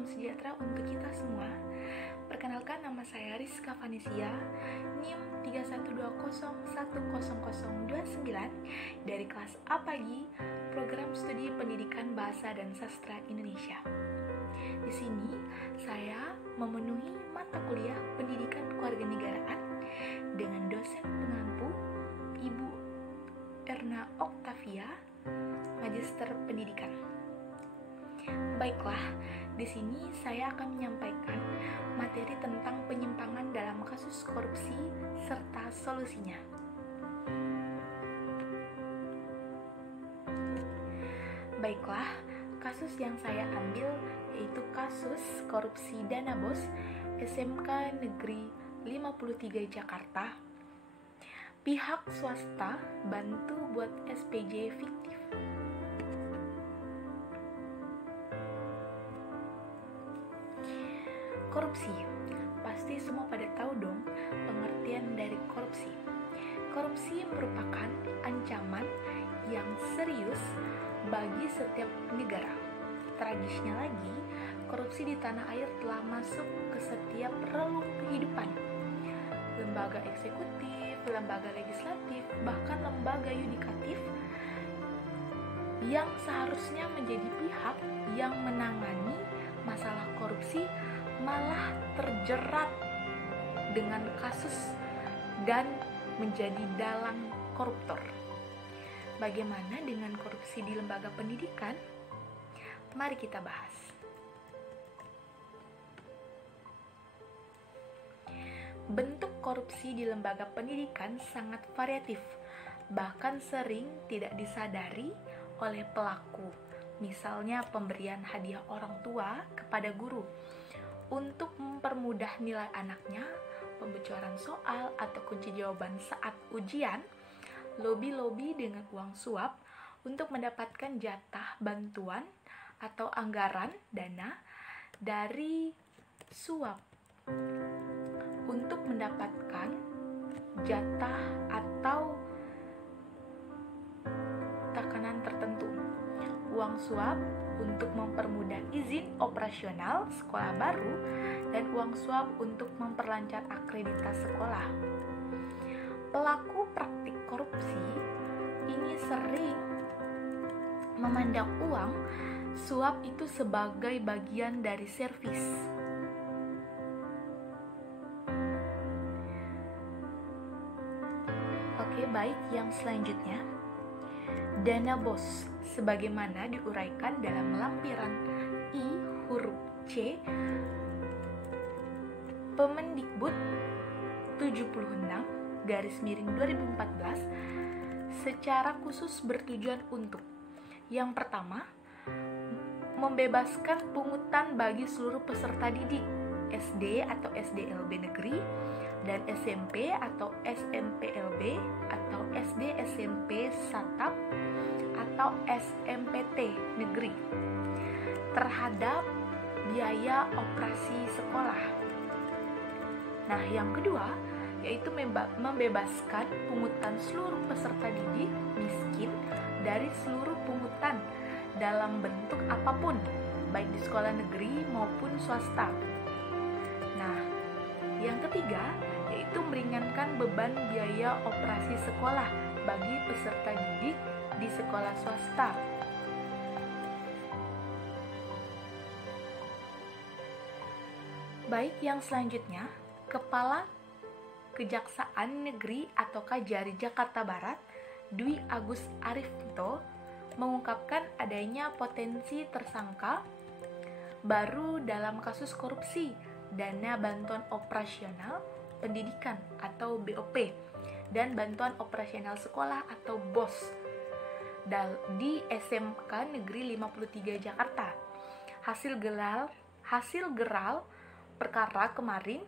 salam sejahtera untuk kita semua. Perkenalkan, nama saya Rizka Vanisia, NIM 3120100029 dari kelas A Pagi, Program Studi Pendidikan Bahasa dan Sastra Indonesia. Di sini saya memenuhi mata kuliah Pendidikan Kewarganegaraan dengan dosen pengampu Ibu Erna Oktavia, Magister Pendidikan. Baiklah, di sini saya akan menyampaikan materi tentang penyimpangan dalam kasus korupsi serta solusinya. Baiklah, kasus yang saya ambil yaitu kasus korupsi dana BOS SMK Negeri 53 Jakarta. Pihak swasta bantu buat SPJ fiktif. Korupsi, pasti semua pada tahu dong pengertian dari korupsi. Korupsi merupakan ancaman yang serius bagi setiap negara. Tragisnya lagi, korupsi di tanah air telah masuk ke setiap relung kehidupan. Lembaga eksekutif, lembaga legislatif, bahkan lembaga yudikatif yang seharusnya menjadi pihak yang menangani masalah korupsi malah terjerat dengan kasus dan menjadi dalang koruptor. Bagaimana dengan korupsi di lembaga pendidikan? Mari kita bahas. Bentuk korupsi di lembaga pendidikan sangat variatif, bahkan sering tidak disadari oleh pelaku. Misalnya pemberian hadiah orang tua kepada guru untuk mempermudah nilai anaknya, pembocoran soal atau kunci jawaban saat ujian, lobi-lobi dengan uang suap untuk mendapatkan jatah bantuan atau anggaran dana dari suap untuk mendapatkan jatah atau tekanan tertentu. Uang suap untuk mempermudah izin operasional sekolah baru dan uang suap untuk memperlancar akreditas sekolah. Pelaku praktik korupsi ini sering memandang uang suap itu sebagai bagian dari servis. Oke, baik, yang selanjutnya. Dana BOS sebagaimana diuraikan dalam lampiran I huruf C Permendikbud 76/2014 secara khusus bertujuan untuk: yang pertama, membebaskan pungutan bagi seluruh peserta didik SD atau SDLB negeri dan SMP atau SMPLB atau SD SMP Satap atau SMPT negeri terhadap biaya operasi sekolah. Nah, yang kedua yaitu membebaskan pungutan seluruh peserta didik miskin dari seluruh pungutan dalam bentuk apapun, baik di sekolah negeri maupun swasta. Nah, yang ketiga yaitu meringankan beban biaya operasi sekolah bagi peserta didik di sekolah swasta. Baik, yang selanjutnya, Kepala Kejaksaan Negeri atau Kajari Jakarta Barat, Dwi Agus Arifto, mengungkapkan adanya potensi tersangka baru dalam kasus korupsi dana bantuan operasional pendidikan atau BOP dan bantuan operasional sekolah atau BOS di SMK Negeri 53 Jakarta. Hasil geral perkara kemarin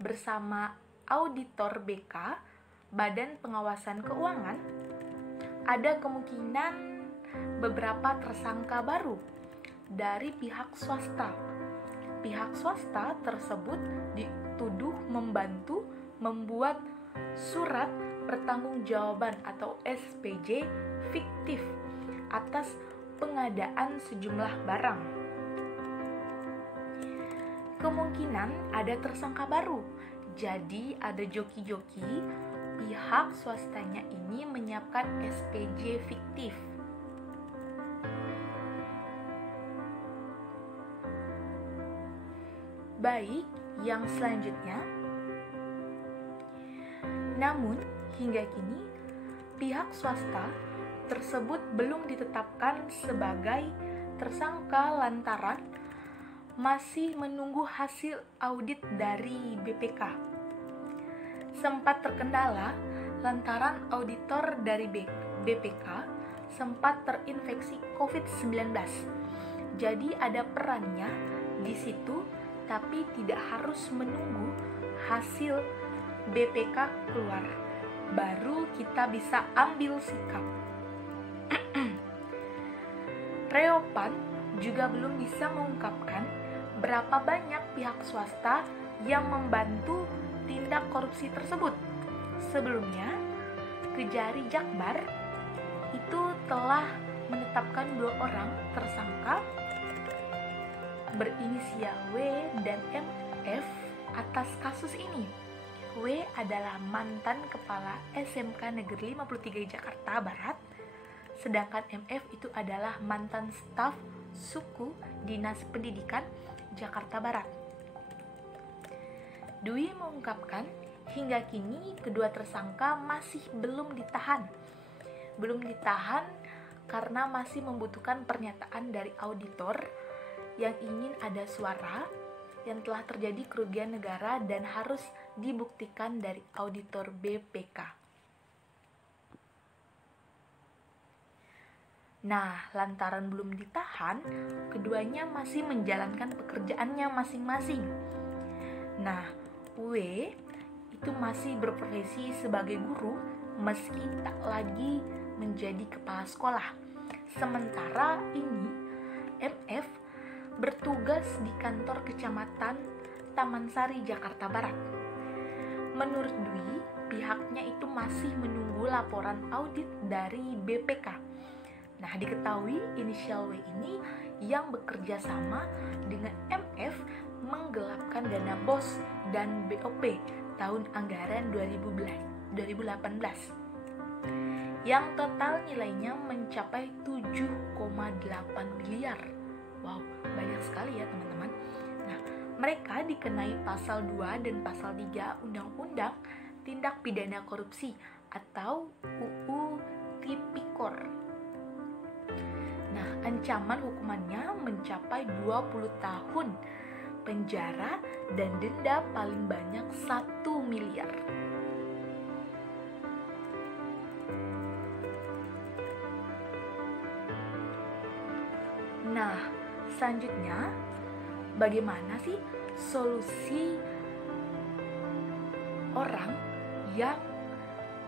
bersama auditor BK Badan Pengawasan Keuangan, ada kemungkinan beberapa tersangka baru dari pihak swasta. Pihak swasta tersebut dituduh membantu membuat surat pertanggungjawaban atau SPJ fiktif atas pengadaan sejumlah barang. kemungkinan ada tersangka baru. Jadi ada joki-joki pihak swastanya ini menyiapkan SPJ fiktif. Baik, yang selanjutnya. Namun, hingga kini pihak swasta tersebut belum ditetapkan sebagai tersangka lantaran masih menunggu hasil audit dari BPK. Sempat terkendala lantaran auditor dari BPK sempat terinfeksi COVID-19. Jadi ada perannya di situ, tapi tidak harus menunggu hasil BPK keluar, baru kita bisa ambil sikap. Reopan juga belum bisa mengungkapkan berapa banyak pihak swasta yang membantu tindak korupsi tersebut. Sebelumnya, Kejari Jakbar itu telah menetapkan 2 orang tersangka berinisial W dan MF atas kasus ini. W adalah mantan kepala SMK Negeri 53 Jakarta Barat, sedangkan MF itu adalah mantan staf suku Dinas Pendidikan Jakarta Barat. Dwi mengungkapkan, hingga kini kedua tersangka masih belum ditahan. Belum ditahan karena masih membutuhkan pernyataan dari auditor yang ingin ada suara yang telah terjadi kerugian negara dan harus dibuktikan dari auditor BPK. Nah, lantaran belum ditahan, keduanya masih menjalankan pekerjaannya masing-masing. Nah, W itu masih berprofesi sebagai guru meski tak lagi menjadi kepala sekolah. Sementara ini, MF bertugas di kantor kecamatan Taman Sari, Jakarta Barat. Menurut Dwi, pihaknya itu masih menunggu laporan audit dari BPK. Nah, diketahui inisial W ini yang bekerja sama dengan MF menggelapkan dana BOS dan BOP tahun anggaran 2018 yang total nilainya mencapai 7,8 miliar. Wow, banyak sekali ya teman-teman. Nah, mereka dikenai pasal 2 dan pasal 3 Undang-Undang Tindak Pidana Korupsi atau UU Tipikor. Nah, ancaman hukumannya mencapai 20 tahun penjara dan denda paling banyak 1 miliar. Nah, selanjutnya, bagaimana sih solusi orang yang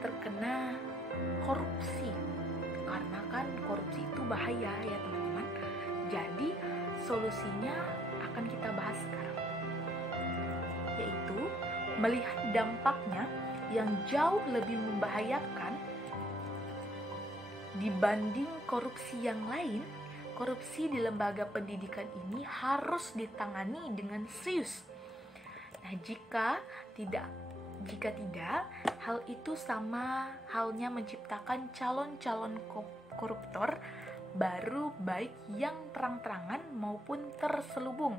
terkena korupsi? Karena kan korupsi itu bahaya ya teman-teman. Jadi solusinya akan kita bahas sekarang, yaitu melihat dampaknya yang jauh lebih membahayakan dibanding korupsi yang lain. Korupsi di lembaga pendidikan ini harus ditangani dengan serius. Nah, jika tidak, hal itu sama halnya menciptakan calon-calon koruptor baru, baik yang terang-terangan maupun terselubung.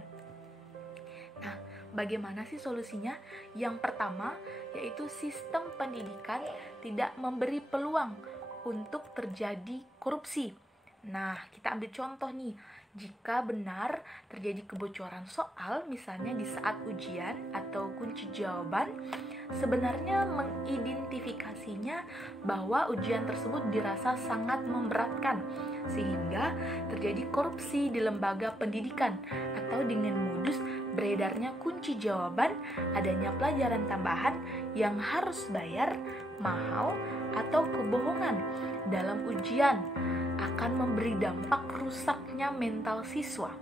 Nah, bagaimana sih solusinya? Yang pertama, yaitu sistem pendidikan tidak memberi peluang untuk terjadi korupsi. Nah, kita ambil contoh nih, jika benar terjadi kebocoran soal, misalnya di saat ujian atau kunci jawaban, sebenarnya mengidentifikasinya bahwa ujian tersebut dirasa sangat memberatkan, sehingga terjadi korupsi di lembaga pendidikan, atau dengan modus beredarnya kunci jawaban, adanya pelajaran tambahan yang harus bayar mahal, atau kebohongan dalam ujian akan memberi dampak rusaknya mental siswa.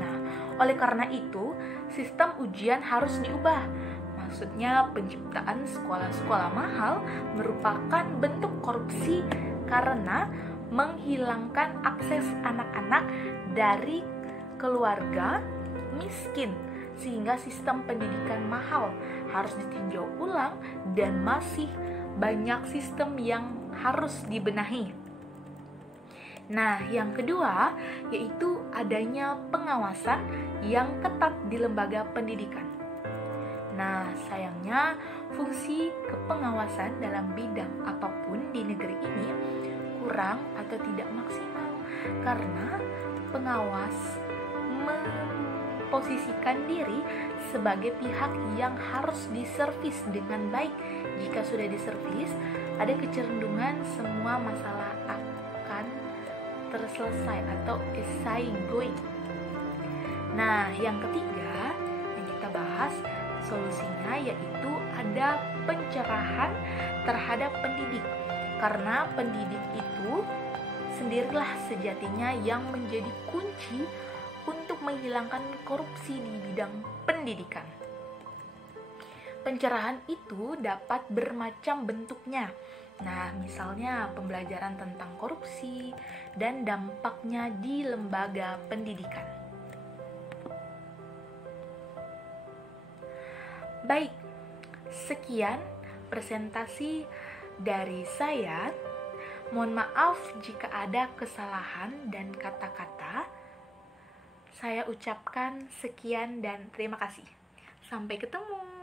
Nah, oleh karena itu, sistem ujian harus diubah. Maksudnya, penciptaan sekolah-sekolah mahal merupakan bentuk korupsi karena menghilangkan akses anak-anak dari keluarga miskin sehingga sistem pendidikan mahal harus ditinjau ulang dan masih banyak sistem yang harus dibenahi. Nah, yang kedua yaitu adanya pengawasan yang ketat di lembaga pendidikan. Nah, sayangnya fungsi kepengawasan dalam bidang apapun di negeri ini kurang atau tidak maksimal karena pengawas memposisikan diri sebagai pihak yang harus diservis dengan baik. Jika sudah diservis, ada kecenderungan semua masalah akan terselesai atau easy going. Nah, yang ketiga yang kita bahas solusinya yaitu ada pencerahan terhadap pendidik. Karena pendidik itu sendirilah sejatinya yang menjadi kunci untuk menghilangkan korupsi di bidang pendidikan. Pencerahan itu dapat bermacam bentuknya. Nah, misalnya pembelajaran tentang korupsi dan dampaknya di lembaga pendidikan. Baik, sekian presentasi dari saya. Mohon maaf jika ada kesalahan dan kata-kata. Saya ucapkan sekian dan terima kasih. Sampai ketemu.